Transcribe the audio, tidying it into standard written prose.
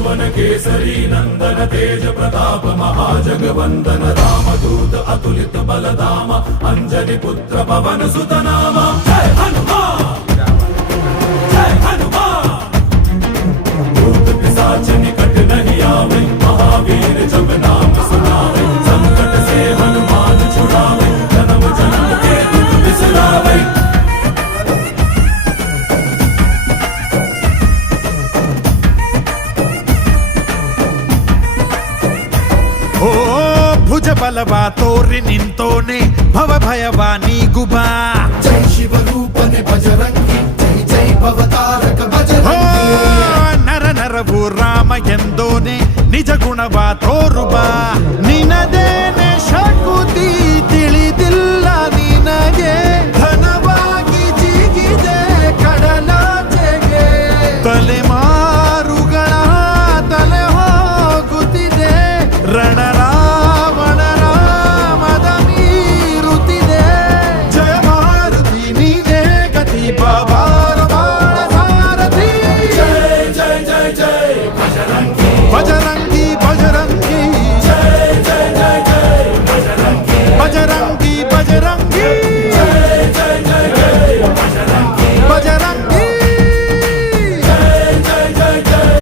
त्रिभुवन केसरी नंदन तेज प्रताप महाजगवंदन रामदूत अतुलित बलधाम अंजनी पुत्र पवन सुत नाम जय हनुमान जय हनुमान भूत पिशाच निकट नहीं आवे महावीर जब नाम सुनावे संकट से हनुमान छुड़ावे जन्म जन्म के दुख बिसरावे। ಓ ಭುಜ ಬಲವ ತೋರಿ ನಿಂತೋನೆ ಭವ ಭಯವ ನೀಗುಬಾ ಜೈ ಶಿವರೂಪನೆ ಬಜರಂಗಿ ಜೈ ಜೈ ಭವತಾರಕ ಬಜರಂಗಿ